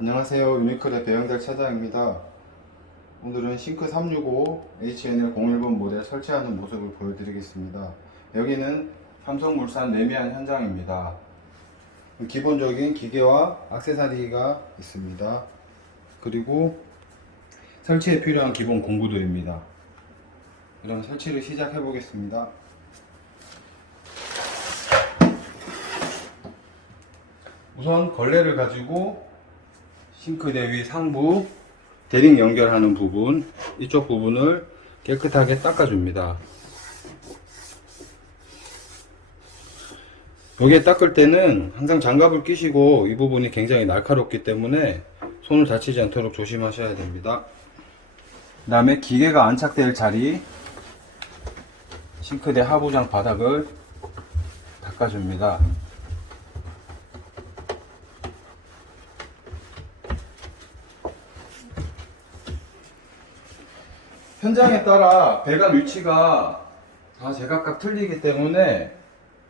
안녕하세요. 유니클의 배영달 차장입니다. 오늘은 싱크 365 HNL01번 모델 설치하는 모습을 보여드리겠습니다. 여기는 삼성물산 레미안 현장입니다. 기본적인 기계와 액세서리가 있습니다. 그리고 설치에 필요한 기본 공구들입니다. 그럼 설치를 시작해 보겠습니다. 우선 걸레를 가지고 싱크대 위 상부 대링 연결하는 부분, 이쪽 부분을 깨끗하게 닦아줍니다. 여기에 닦을 때는 항상 장갑을 끼시고 이 부분이 굉장히 날카롭기 때문에 손을 다치지 않도록 조심하셔야 됩니다. 그 다음에 기계가 안착될 자리, 싱크대 하부장 바닥을 닦아줍니다. 현장에 따라 배관 위치가 다 제각각 틀리기 때문에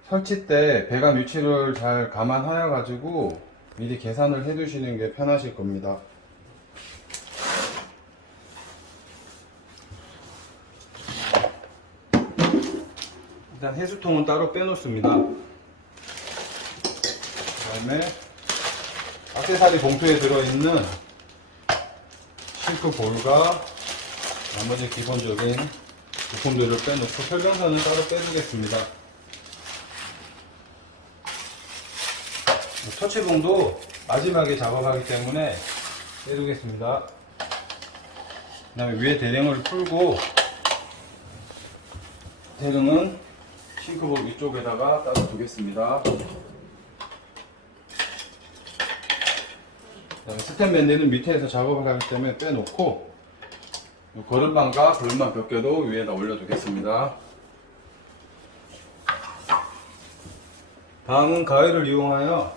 설치 때 배관 위치를 잘 감안하여 가지고 미리 계산을 해 두시는 게 편하실 겁니다. 일단 해수통은 따로 빼놓습니다. 그 다음에 액세서리 봉투에 들어있는 싱크 볼과 나머지 기본적인 부품들을 빼놓고 설명서는 따로 빼두겠습니다. 터치봉도 마지막에 작업하기 때문에 빼두겠습니다. 그 다음에 위에 대령을 풀고 대령은 싱크볼 위쪽에다가 따로 두겠습니다. 그 다음에 스텐 밴드는 밑에서 작업을 하기 때문에 빼놓고 거름망과 거름망 벽개도 위에다 올려두겠습니다. 다음은 가위를 이용하여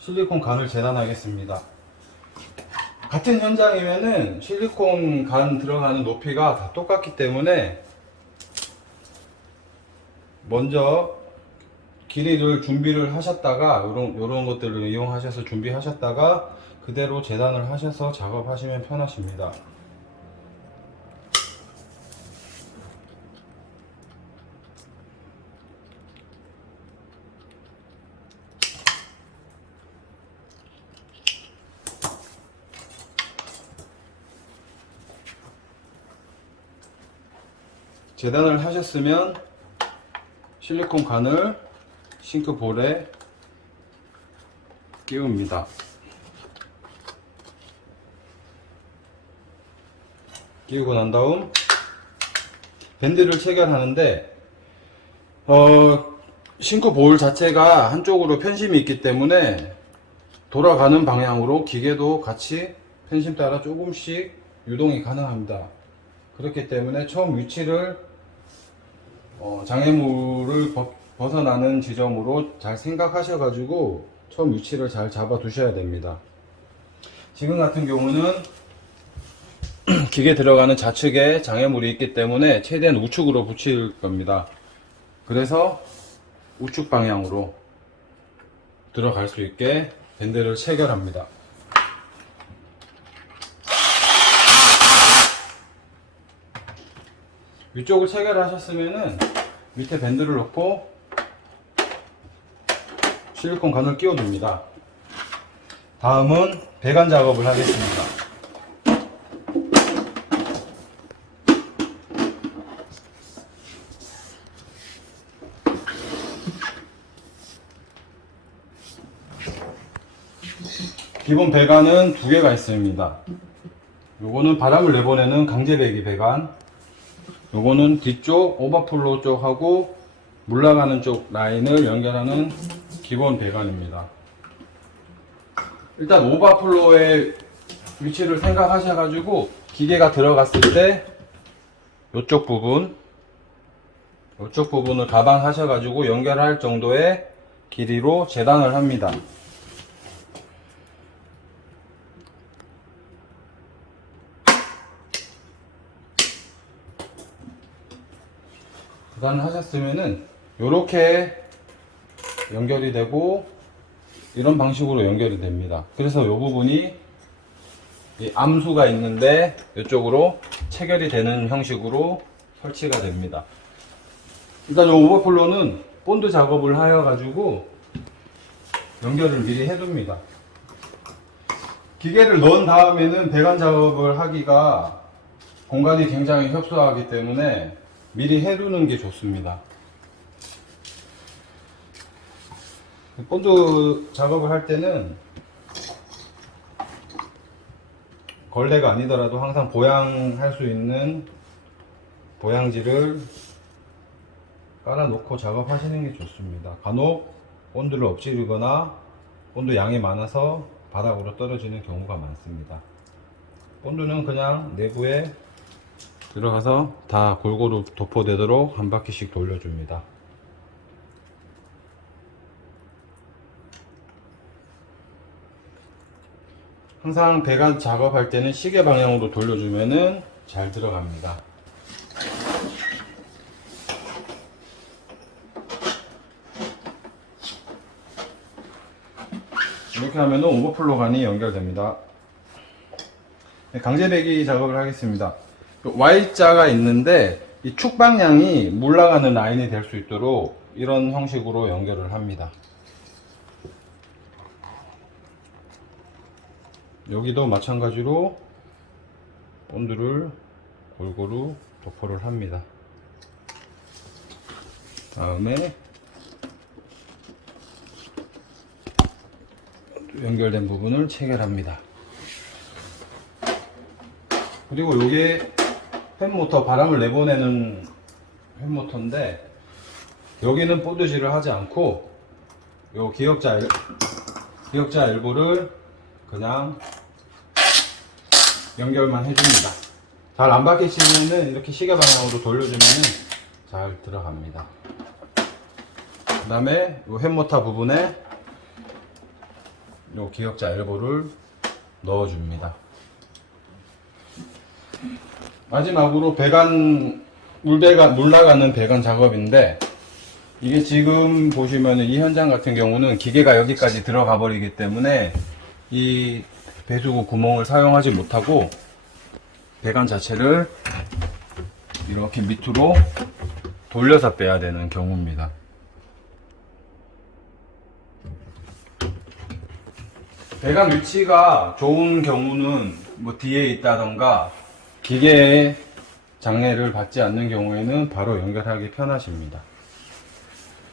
실리콘 간을 재단하겠습니다. 같은 현장이면은 실리콘 간 들어가는 높이가 다 똑같기 때문에 먼저 길이를 준비를 하셨다가 요런 것들을 이용하셔서 준비하셨다가 그대로 재단을 하셔서 작업하시면 편하십니다. 재단을 하셨으면 실리콘 간을 싱크볼에 끼웁니다. 끼우고 난 다음 밴드를 체결하는데 싱크볼 자체가 한쪽으로 편심이 있기 때문에 돌아가는 방향으로 기계도 같이 편심 따라 조금씩 유동이 가능합니다. 그렇기 때문에 처음 위치를 장애물을 벗어나는 지점으로 잘 생각하셔 가지고 처음 위치를 잘 잡아 두셔야 됩니다. 지금 같은 경우는 기계 들어가는 좌측에 장애물이 있기 때문에 최대한 우측으로 붙일 겁니다. 그래서 우측 방향으로 들어갈 수 있게 밴드를 체결합니다. 위쪽을 체결하셨으면은 밑에 밴드를 넣고 실리콘 간을 끼워둡니다. 다음은 배관 작업을 하겠습니다. 기본 배관은 두 개가 있습니다. 요거는 바람을 내보내는 강제배기 배관, 요거는 뒤쪽 오버플로우 쪽하고 물나가는 쪽 라인을 연결하는 기본 배관입니다. 일단 오버플로우의 위치를 생각하셔가지고 기계가 들어갔을 때 요쪽 부분을 가방하셔가지고 연결할 정도의 길이로 재단을 합니다. 재단을 하셨으면은 요렇게 연결이 되고 이런 방식으로 연결이 됩니다. 그래서 이 부분이 이 암수가 있는데 이쪽으로 체결이 되는 형식으로 설치가 됩니다. 일단 이 오버플러는 본드 작업을 하여 가지고 연결을 미리 해둡니다. 기계를 넣은 다음에는 배관 작업을 하기가 공간이 굉장히 협소하기 때문에 미리 해두는 게 좋습니다. 본드 작업을 할 때는 걸레가 아니더라도 항상 보양할 수 있는 보양지를 깔아 놓고 작업하시는 게 좋습니다. 간혹 본드를 엎지르거나 본드 양이 많아서 바닥으로 떨어지는 경우가 많습니다. 본드는 그냥 내부에 들어가서 다 골고루 도포되도록 한 바퀴씩 돌려줍니다. 항상 배관 작업할 때는 시계 방향으로 돌려주면은 잘 들어갑니다. 이렇게 하면은 오버플로 관이 연결됩니다. 강제배기 작업을 하겠습니다. Y자가 있는데 이 축 방향이 물 나가는 라인이 될 수 있도록 이런 형식으로 연결을 합니다. 여기도 마찬가지로 본드를 골고루 도포를 합니다. 다음에 연결된 부분을 체결합니다. 그리고 이게 팬모터, 바람을 내보내는 팬모터인데 여기는 본드질을 하지 않고 요 기역자 엘보를 그냥 연결만 해줍니다. 잘 안 박히시면은 이렇게 시계 방향으로 돌려주면은 잘 들어갑니다. 그 다음에 요 햇모터 부분에 요 기역자 엘보를 넣어줍니다. 마지막으로 배관, 물 나가는 배관 작업인데 이게 지금 보시면은 이 현장 같은 경우는 기계가 여기까지 들어가 버리기 때문에 이 배수구 구멍을 사용하지 못하고 배관 자체를 이렇게 밑으로 돌려서 빼야 되는 경우입니다. 배관 위치가 좋은 경우는 뭐 뒤에 있다던가 기계에 장애를 받지 않는 경우에는 바로 연결하기 편하십니다.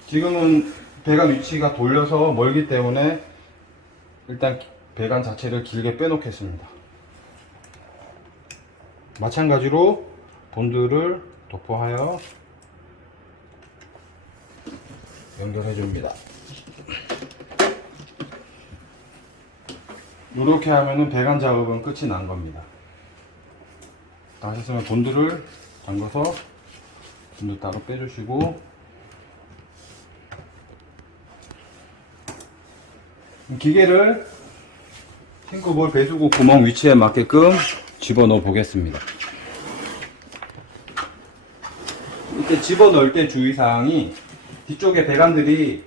지금은 배관 위치가 돌려서 멀기 때문에 일단 배관 자체를 길게 빼놓겠습니다. 마찬가지로 본드를 도포하여 연결해 줍니다. 이렇게 하면은 배관 작업은 끝이 난 겁니다. 다 하셨으면 본드를 잠궈서 본드 따로 빼주시고 기계를 싱크볼 배수구 구멍 위치에 맞게끔 집어넣어 보겠습니다. 이때 집어넣을 때 주의사항이 뒤쪽에 배관들이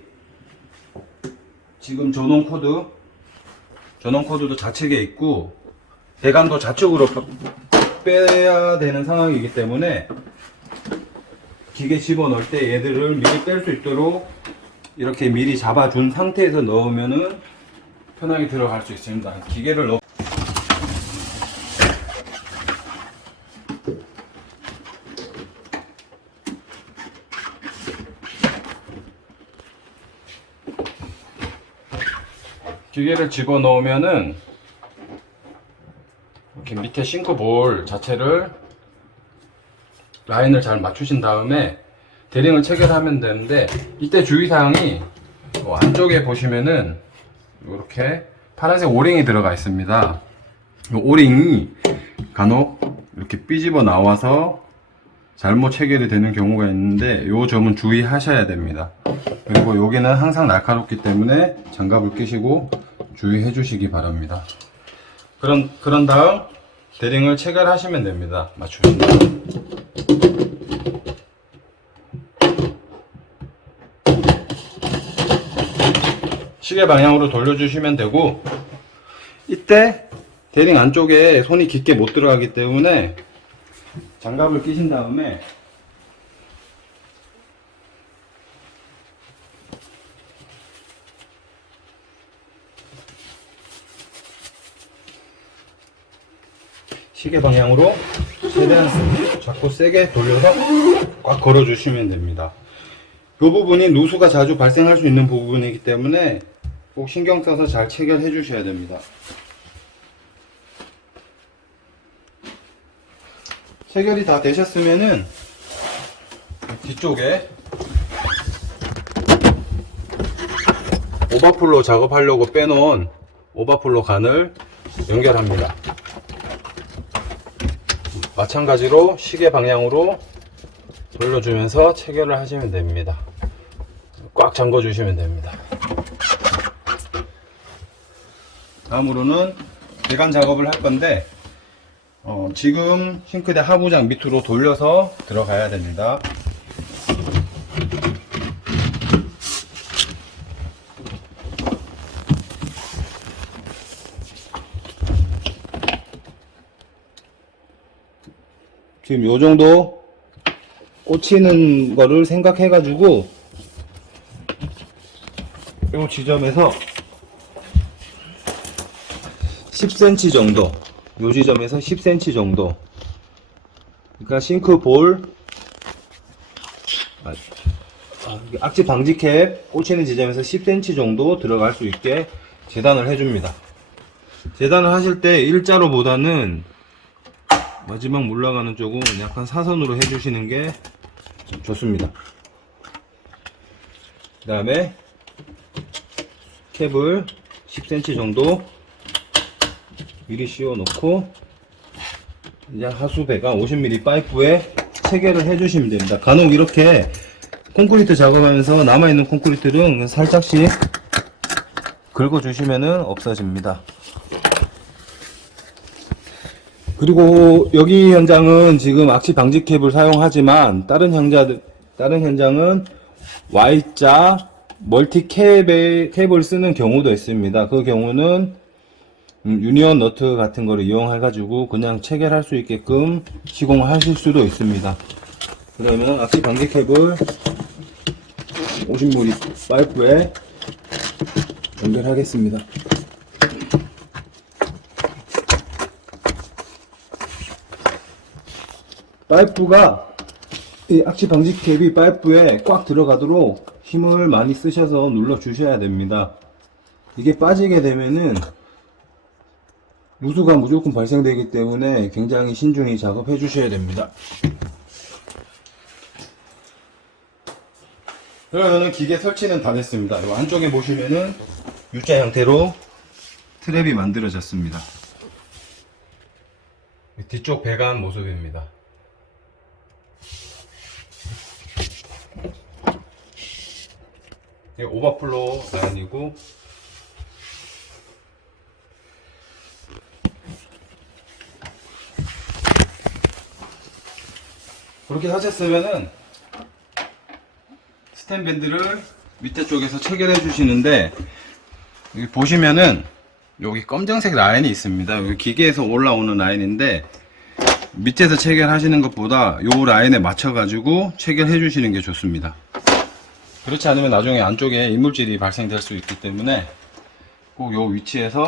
지금 전원 코드도 좌측에 있고 배관도 좌측으로 빼야 되는 상황이기 때문에 기계 집어넣을 때 얘들을 미리 뺄 수 있도록 이렇게 미리 잡아준 상태에서 넣으면은 편하게 들어갈 수 있습니다. 기계를 넣 기계를 집어넣으면은 이렇게 밑에 싱크볼 자체를 라인을 잘 맞추신 다음에 대링을 체결하면 되는데 이때 주의사항이 안쪽에 보시면은 이렇게 파란색 오링이 들어가 있습니다. 이 오링이 간혹 이렇게 삐집어 나와서 잘못 체결이 되는 경우가 있는데 이 점은 주의하셔야 됩니다. 그리고 여기는 항상 날카롭기 때문에 장갑을 끼시고 주의해 주시기 바랍니다. 그런 다음 대링을 체결하시면 됩니다. 맞추신 다음. 시계 방향으로 돌려주시면 되고, 이때 대링 안쪽에 손이 깊게 못 들어가기 때문에 장갑을 끼신 다음에 시계 방향으로 최대한 자꾸 세게 돌려서 꽉 걸어 주시면 됩니다. 이 부분이 누수가 자주 발생할 수 있는 부분이기 때문에 꼭 신경 써서 잘 체결해 주셔야 됩니다. 체결이 다 되셨으면은 뒤쪽에 오버플로 작업하려고 빼놓은 오버플로 간을 연결합니다. 마찬가지로 시계 방향으로 돌려주면서 체결을 하시면 됩니다. 꽉 잠궈 주시면 됩니다. 다음으로는 배관 작업을 할 건데, 지금 싱크대 하부장 밑으로 돌려서 들어가야 됩니다. 지금 요 정도 꽂히는 거를 생각해 가지고 요 지점에서 10cm 정도, 요 지점에서 10cm 정도, 그러니까 싱크볼 악지 방지 캡 꽂히는 지점에서 10cm 정도 들어갈 수 있게 재단을 해줍니다. 재단을 하실 때 일자로 보다는 마지막 올라가는 쪽은 약간 사선으로 해주시는 게 좋습니다. 그 다음에 캡을 10cm 정도 미리 씌워 놓고 이제 하수 배관 50mm 파이프에 체결을 해주시면 됩니다. 간혹 이렇게 콘크리트 작업하면서 남아있는 콘크리트는 살짝씩 긁어주시면 없어집니다. 그리고 여기 현장은 지금 악시 방지 캡을 사용하지만 다른 현장은 Y자 멀티 캡을 쓰는 경우도 있습니다. 그 경우는 유니온 너트 같은 거를 이용해 가지고 그냥 체결할 수 있게끔 시공하실 수도 있습니다. 그러면 악시 방지 캡을 50mm 파이프에 연결하겠습니다. 파이프가 이 악시 방지 캡이 파이프에 꽉 들어가도록 힘을 많이 쓰셔서 눌러 주셔야 됩니다. 이게 빠지게 되면은 누수가 무조건 발생되기 때문에 굉장히 신중히 작업해 주셔야 됩니다. 그러면은 기계 설치는 다 됐습니다. 이 안쪽에 보시면은 U자 형태로 트랩이 만들어졌습니다. 뒤쪽 배관 모습입니다. 오버플로 라인이고, 그렇게 하셨으면은 스텐밴드를 밑에 쪽에서 체결해 주시는데, 여기 보시면은 여기 검정색 라인이 있습니다. 여기 기계에서 올라오는 라인인데 밑에서 체결하시는 것보다 요 라인에 맞춰 가지고 체결해 주시는 게 좋습니다. 그렇지 않으면 나중에 안쪽에 이물질이 발생될 수 있기 때문에 꼭 요 위치에서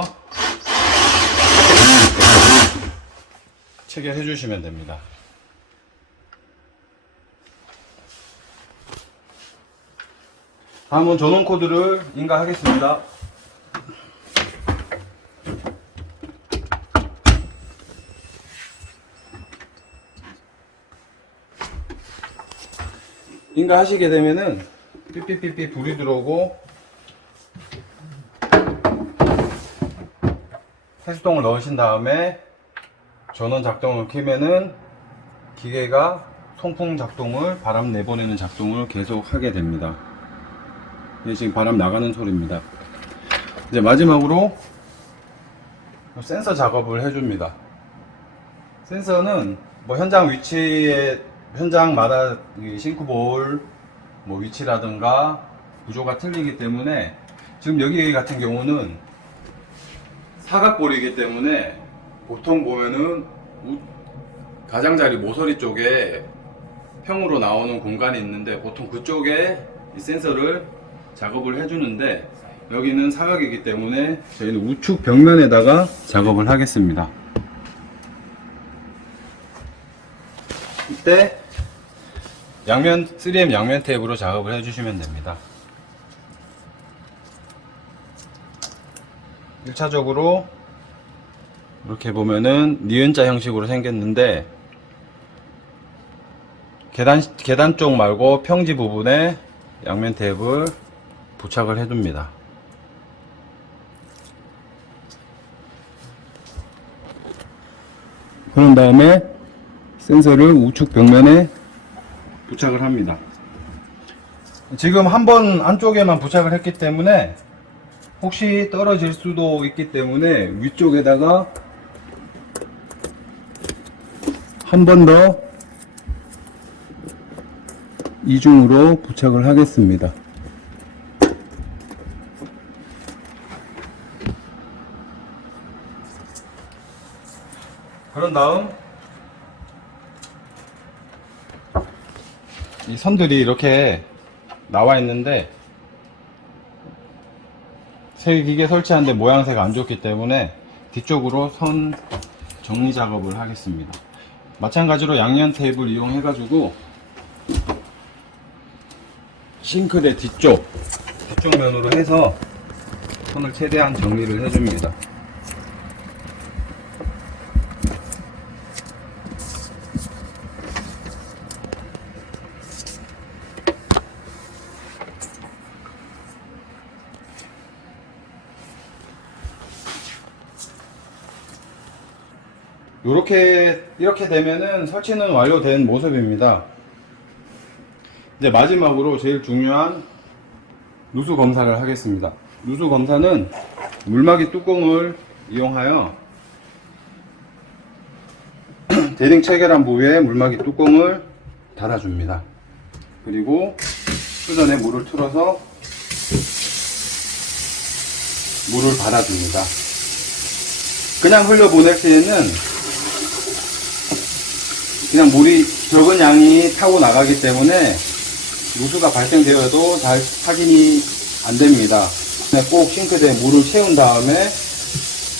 체결해 주시면 됩니다. 다음은 전원 코드를 인가하겠습니다. 인가하시게 되면은 삐삐삐삐 불이 들어오고 해수동을 넣으신 다음에 전원 작동을 켜면은 기계가 통풍 작동을, 바람 내보내는 작동을 계속 하게 됩니다. 지금 바람 나가는 소리입니다. 이제 마지막으로 센서 작업을 해줍니다. 센서는 뭐 현장 위치에, 현장마다 싱크볼 위치라든가 구조가 틀리기 때문에 지금 여기 같은 경우는 사각볼이기 때문에 보통 보면은 가장자리 모서리 쪽에 평으로 나오는 공간이 있는데 보통 그쪽에 이 센서를 작업을 해주는데 여기는 사각이기 때문에 저희는 우측 벽면에다가 작업을 하겠습니다. 이때 양면 3M 양면 테이프로 작업을 해주시면 됩니다. 1차적으로 이렇게 보면은 니은자 형식으로 생겼는데 계단 쪽 말고 평지 부분에 양면 테이프를 부착을 해둡니다. 그런 다음에 센서를 우측 벽면에 부착을 합니다. 지금 한번 안쪽에만 부착을 했기 때문에 혹시 떨어질 수도 있기 때문에 위쪽에다가 한 번 더 이중으로 부착을 하겠습니다. 그런 다음 이 선들이 이렇게 나와 있는데 기계 설치하는데 모양새가 안 좋기 때문에 뒤쪽으로 선 정리 작업을 하겠습니다. 마찬가지로 양면 테이프를 이용해 가지고 싱크대 뒤쪽 면으로 해서 선을 최대한 정리를 해줍니다. 이렇게 되면은 설치는 완료된 모습입니다. 이제 마지막으로 제일 중요한 누수 검사를 하겠습니다. 누수 검사는 물막이 뚜껑을 이용하여 대링 체결한 부위에 물막이 뚜껑을 닫아줍니다. 그리고 수전에 물을 틀어서 물을 받아줍니다. 그냥 흘려보낼 시에는 그냥 물이 적은 양이 타고 나가기 때문에 누수가 발생되어도 잘 확인이 안 됩니다. 꼭 싱크대에 물을 채운 다음에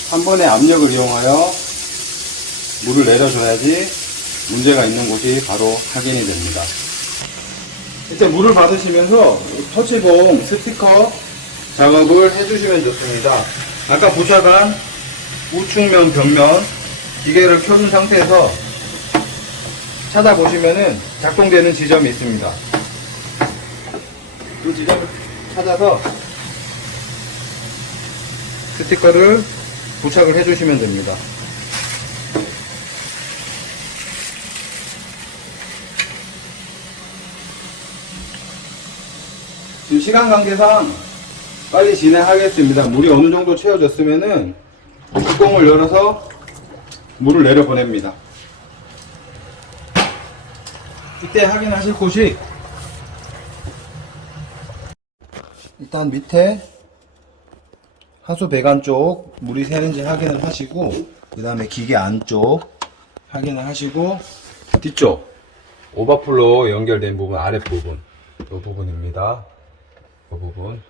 한 번에 압력을 이용하여 물을 내려줘야지 문제가 있는 곳이 바로 확인이 됩니다. 이때 물을 받으시면서 터치봉 스티커 작업을 해주시면 좋습니다. 아까 부착한 우측면 벽면 기계를 켜둔 상태에서 찾아보시면은 작동되는 지점이 있습니다. 그 지점을 찾아서 스티커를 부착을 해주시면 됩니다. 지금 시간 관계상 빨리 진행하겠습니다. 물이 어느 정도 채워졌으면은 뚜껑을 열어서 물을 내려보냅니다. 이때 확인하실 곳이 일단 밑에 하수 배관 쪽 물이 새는지 확인을 하시고 그 다음에 기계 안쪽 확인을 하시고 뒤쪽 오버플로 연결된 부분 아랫부분 이 부분입니다. 이 부분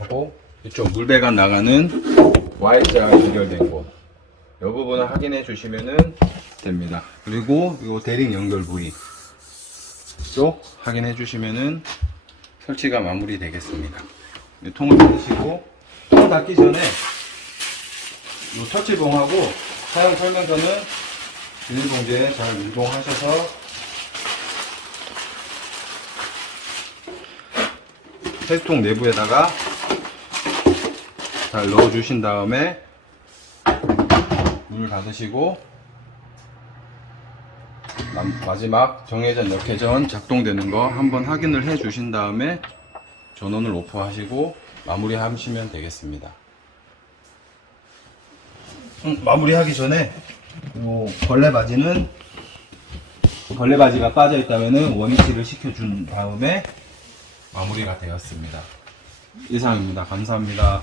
하고 이쪽 물배관 나가는 Y자 연결된 곳 이 부분을 확인해 주시면 됩니다. 그리고 이 대링 연결 부위 쪽 확인해 주시면은 설치가 마무리 되겠습니다. 통을 닫으시고 통 닫기 전에 이 터치봉하고 사용 설명서는 비닐봉지에 잘 유동하셔서 테스트통 내부에다가 잘 넣어 주신 다음에 문을 닫으시고 마지막 정회전 역회전 작동되는 거 한번 확인을 해 주신 다음에 전원을 오프하시고 마무리 하시면 되겠습니다. 마무리 하기 전에 벌레바지가 빠져 있다면은 원위치를 시켜준 다음에 마무리가 되었습니다. 이상입니다. 감사합니다.